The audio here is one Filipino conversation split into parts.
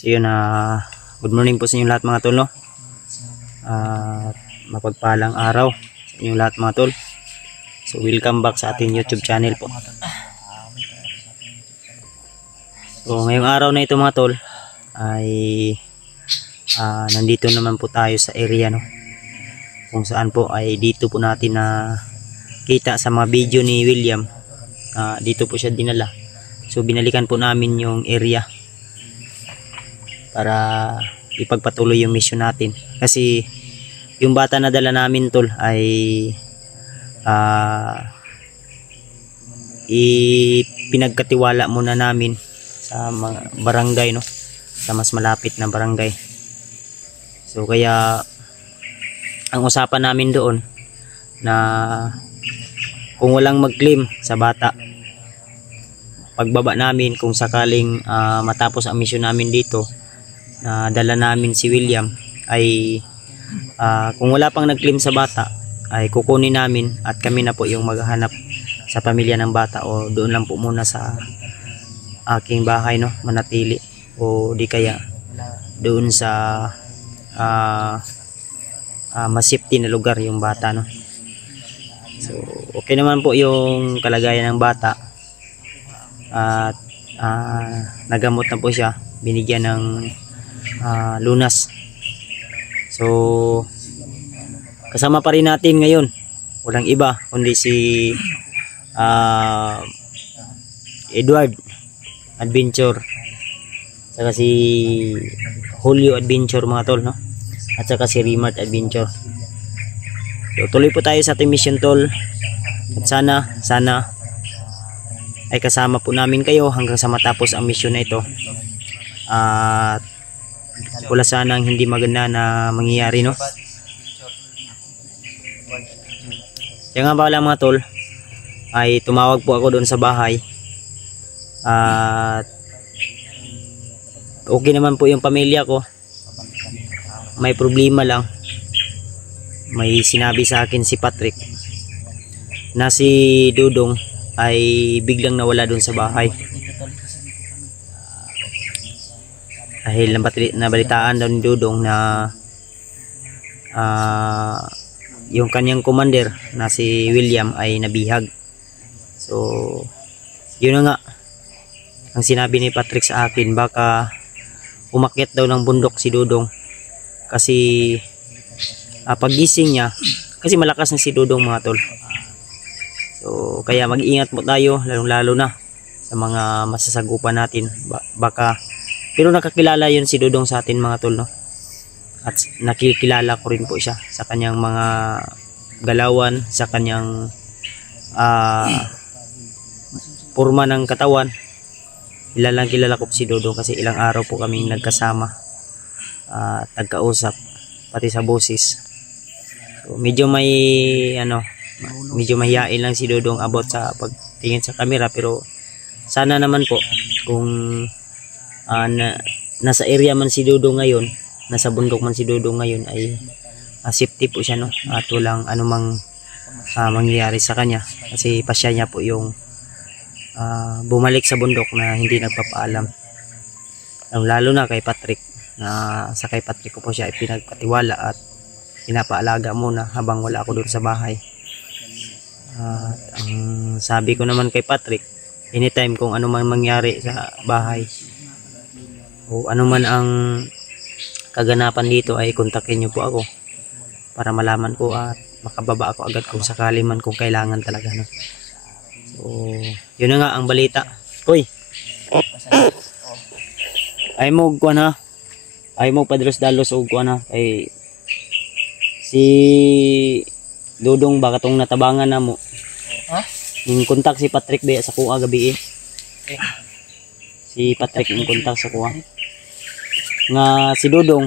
So yun, good morning po sa inyo lahat mga tol, no? Mapagpalang araw sa inyo lahat mga tol. So welcome back sa ating YouTube channel po. So ngayong araw na ito mga tol ay nandito naman po tayo sa area, no? Kung saan po ay dito po natin kita sa mga video ni William. Dito po siya dinala. So binalikan po namin yung area para ipagpatuloy yung mission natin, kasi yung bata na dala namin tol ay ipinagkatiwala muna namin sa mga barangay, no, sa mas malapit na barangay. So kaya ang usapan namin doon na kung walang mag-claim sa bata, pagbaba namin kung sakaling matapos ang mission namin dito na dala namin si William, ay kung wala pang nag-claim sa bata ay kukunin namin at kami na po yung maghahanap sa pamilya ng bata, o doon lang po muna sa aking bahay, no, manatili, o di kaya doon sa mas safety na lugar yung bata, no. So okay naman po yung kalagayan ng bata at nagamot na po siya, binigyan ng lunas. So kasama pa rin natin ngayon, walang iba kundi si Edward Adventure, saka si Julio Adventure mga tol, no, at saka si Rimart Adventure. So tuloy po tayo sa ating mission tol, at sana ay kasama po namin kayo hanggang sa matapos ang mission na ito. At wala sanang hindi maganda na mangyayari, no. Kaya nga pala mga tol ay tumawag po ako doon sa bahay, at okay naman po yung pamilya ko. May problema lang, may sinabi sa akin si Patrick na si Dudong ay biglang nawala doon sa bahay. Dahil nabalitaan daw ni Dudong na yung kanyang commander na si William ay nabihag. So yun na nga ang sinabi ni Patrick sa akin, baka umakyat daw ng bundok si Dudong, kasi paggising niya, kasi malakas na si Dudong mga tol. So kaya mag-ingat po tayo, lalo na sa mga masasagupan natin. Baka, pero nakakilala yun si Dudong sa atin mga tol, no? At nakikilala ko rin po siya sa kanyang mga galawan, sa kanyang forma ng katawan. Kilala ko si Dudong kasi ilang araw po kaming nagkasama at nagkausap, pati sa boses. So medyo mahihain lang si Dudong about sa pagtingin sa camera, pero sana naman po kung nasa area man si Dudong ngayon, nasa bundok man si Dudong ngayon, ay safety po siya, no, at walang anumang mangyayari sa kanya, kasi pasya niya po yung bumalik sa bundok na hindi nagpapaalam, lalo na kay Patrick, na sa kay Patrick ko po siya ipinagpatiwala at pinapaalaga muna habang wala ako doon sa bahay. Ang sabi ko naman kay Patrick, anytime kung ano man mangyari sa bahay o ano man ang kaganapan dito, ay kontakin niyo po ako para malaman ko at makababa ako agad kung sakali man, kung kailangan talaga, no? So yun na nga ang balita. Uy, ay mo kuan ha, ay mo padros-dalos og kuan ha, ay si Dudong baka tong natabangan na mo. Yung kontak si Patrick ba sa kuha gabi si Patrick yung kontak sa kuha nga si Dudong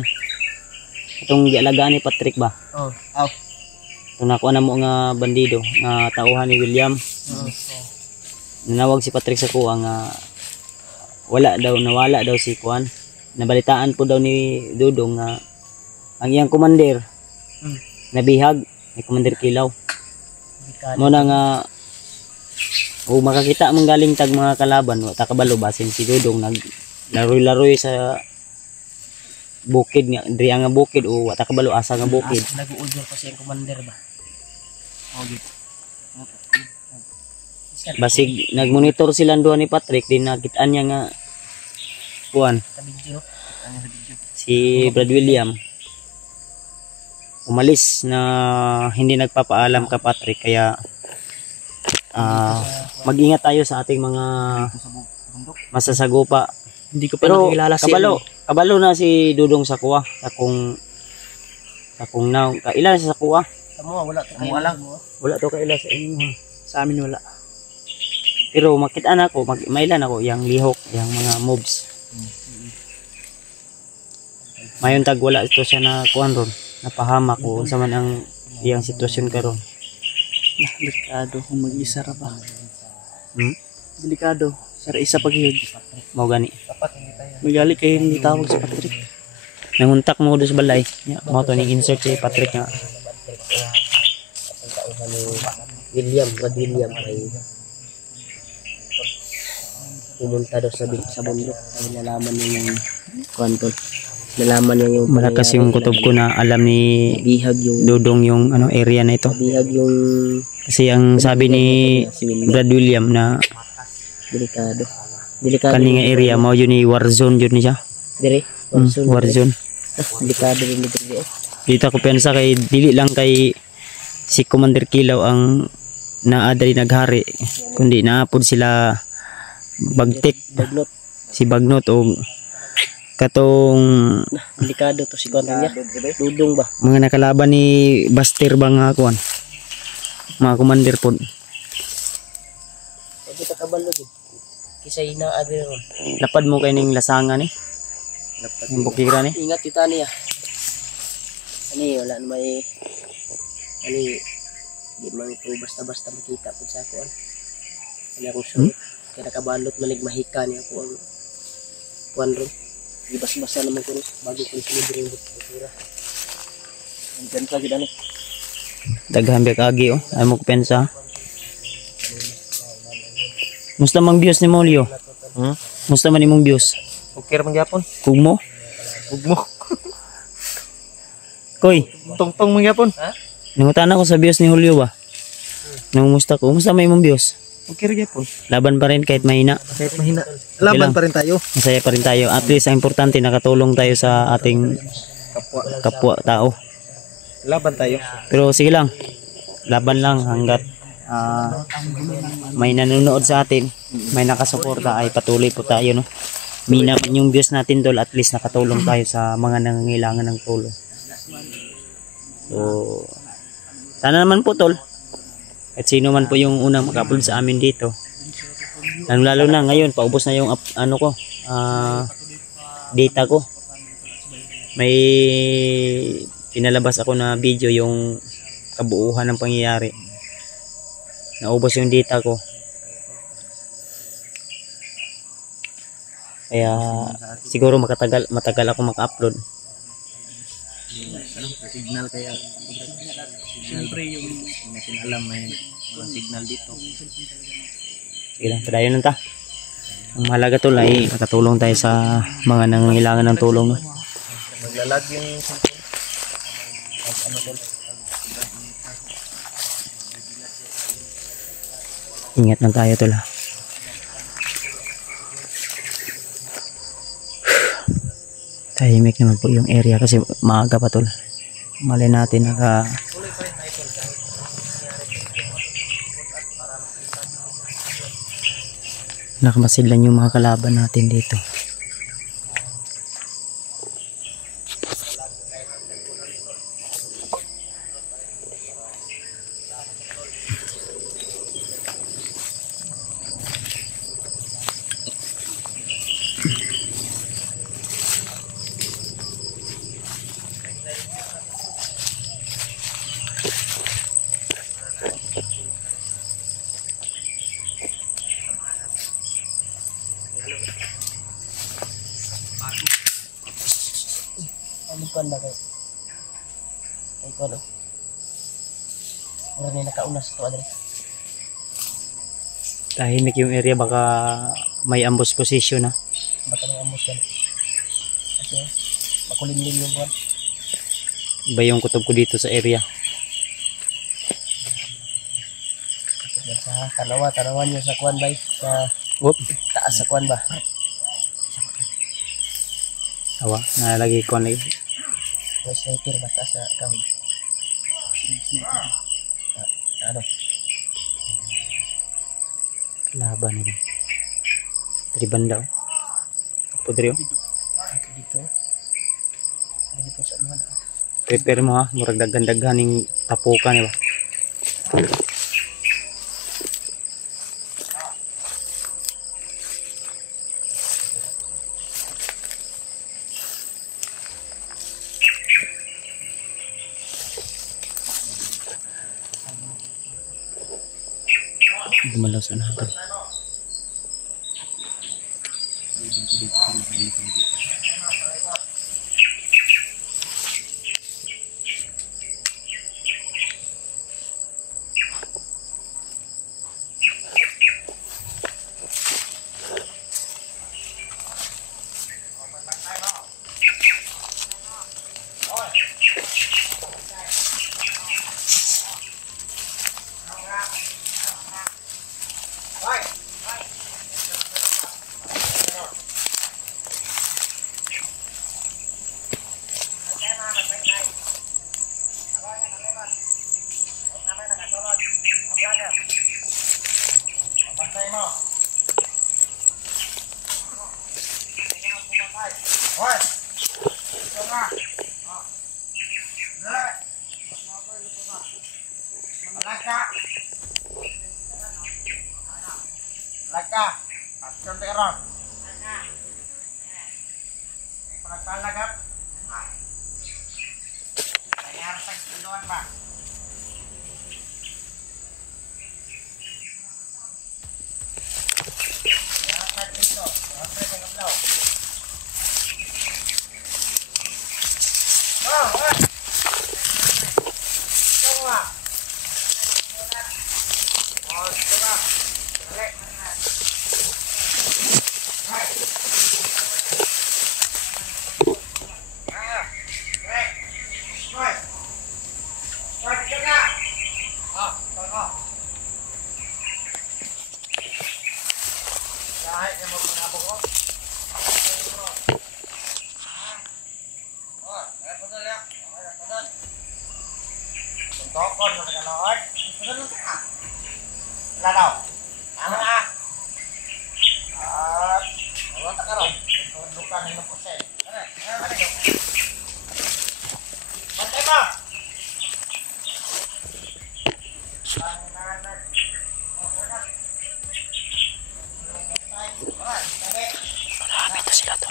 itong gialagaan ni Patrick ba. Ito nakuha na mo nga bandido nga tauhan ni William. Nanawag si Patrick sa kuha nga nawala daw si kuan. Nabalitaan po daw ni Dudong nga ang iyang commander nabihag, ni Commander Kilaw. Muna nga makakita mong galing tag mga kalaban, wata kabalo basin si Dudong nag laroy-laroy sa bukid nga diri nga bukid o wata kabalo asa nga bukid. Nag-order pa siya commander ba? Okay. Basig nagmonitor sila duha ni Patrick din nakitaan niya nga kuan Sa video. Ano sa video? si Brad William umalis na hindi nagpapaalam ka Patrick kaya mag-ingat tayo sa ating mga masasagupa. Hindi ko pa Pero nakilala si kabalo na si Dudong sa kuha sa kung now kaila sa kuha Tamo wala to kayo lang. wala to kaila sa inyo Sa amin wala. pero makita na ako mailan ako yang lihok yang mga moves mayon tag wala ito siya na kuan ron napahamak o unsa man ang iyang sitwasyon karon. Delikado kung mag-isa ra ba. Hmm? Delikado. Sara isa paghihid. Mao gani Magali kayo hindi tawag sa Patrick. nanguntak mo do sa balay mao to ni insert si Patrick nga Brad William ay pumunta daw sa bundok ay nalaman niya yung kwantol. Nalaman niya yung malakas yung kutob ko na alam ni bihag yung Dudong yung ano area na ito bihag yung kasi ang sabi ni Brad William na delikado kani nga area mao yun ni war zone yun ni siya. dire War zone. delikado rin dito dire. Dito ako pensa kay dili lang kay si Commander Kilaw ang naadali naghari kundi naapod sila Bagtik Bagnot si Bagnot o katong delikado to si kwantol niya. Dudong ba? mga nakalaban ni Buster ba nga kuan mga commander pod. Kita kabalo gid. Kisay na adre ron. Lapad mo kay ning lasanga ni yung bukira ni Ingat kita niya. Ani wala na may ani di man ko basta-basta makita pud sa kuan. Ani akong suot. Kaya nakabalot manig mahika niya ko ang kuan ron. Ibas-basa naman ko ron bago ko sunod rin bukira. Ang ganda gid ani. daghan biag agi oh ay mo ko pensa. Musta mang views ni Molio? Musta man imong views? Okay ra man gyapon. Kugmo? Ugmo. Koy, Tungtong man gyapon. Ha? nangutan ako sa views ni Julio ba? Nangumusta ko? Musta may imong views? Okay ra gyapon. Laban pa rin kahit mahina. Kahit mahina. lang. Laban pa rin tayo. Masaya pa rin tayo. At least ang importante nakatulong tayo sa ating kapwa tao. Laban tayo. Pero sige lang. Laban lang hanggat may nanonood sa atin, may nakasuporta ay patuloy po tayo no. Mina man yung views natin tol, at least nakatulong tayo sa mga nangangailangan ng tulong. So sana naman po tol. At sino man po yung unang mag-upload sa amin dito. Lalo na ngayon, paubos na yung ano ko, data ko. May pinalabas ako na video yung kabuuhan ng pangyayari. Naubos yung data ko. Kaya siguro matagal ako maka-upload. Signal kaya. Siyempre yung natin alam may mga signal dito. Sige lang, padayon lang ta. Ang mahalaga tol ay nakatulong tayo sa mga nangangailangan ng tulong. No? Maglalag yung cellphone. Ano tol? Ingat lang tayo tol ha. Tahimik naman po yung area kasi maaga pa tol. Malay natin nakamasidlan yung mga kalaban natin dito. Ano pa na kayo? Ay ko no. Mura na nakauna sa to adre. Tahimik yung area, baka may ambush position ha. Baka nang amos yan. Kasi pakulimlim yung buwan. Iba yung kutob ko dito sa area. Yan sa tanawan nyo sa kuwan ba? Sa Whoop. taas sa kuwan ba? Awa, nalagay ko na May sniper ba taas sa kahon? Ano? laban nila. Dari banda oh. Apa dari oh? Dito. Dito sa mga na. Prepare mo ha, murag daghan-daghan ning tapukan ba. Gumalaw sa natin. Laka, action teron. Pagpalagap. Kaya sa tinduan ba? Kaya sa tinduan, sa tinduan. Oh, oh. Tunggu. Oh, tunggu. Balik. Ito sila to.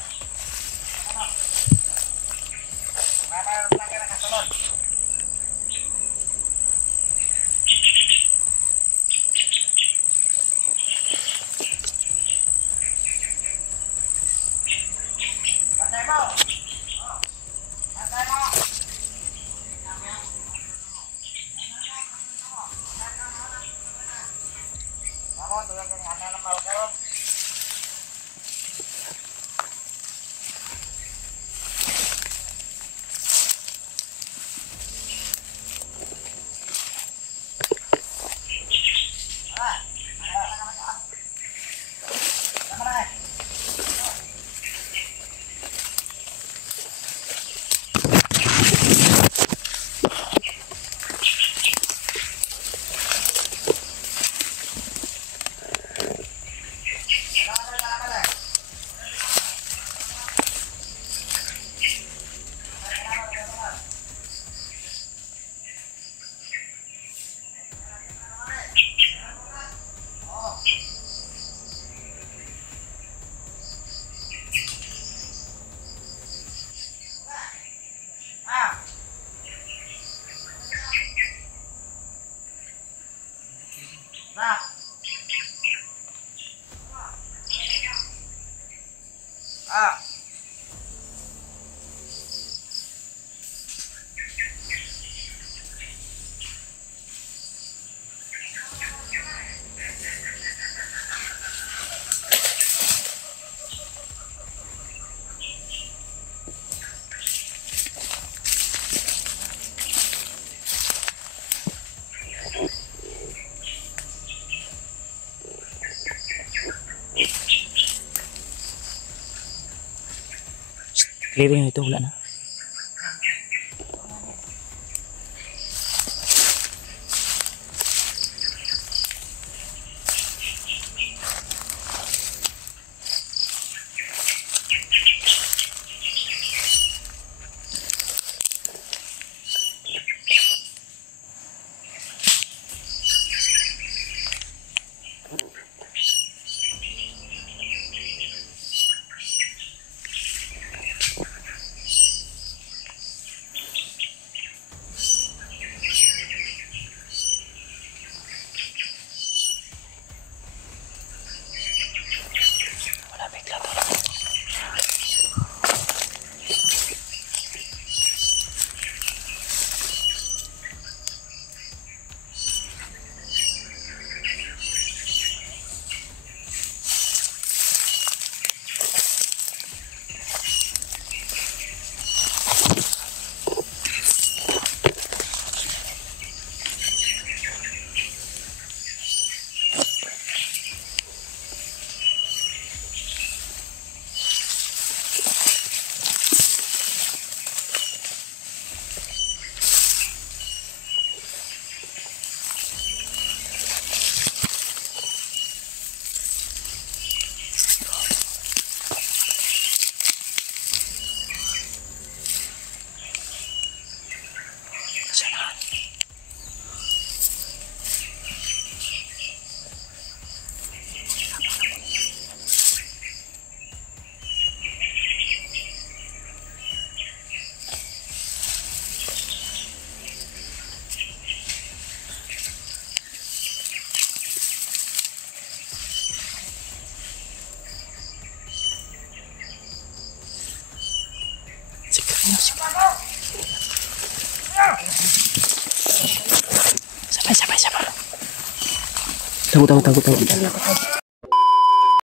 Clearing ito, wala na. Sabay. Tago.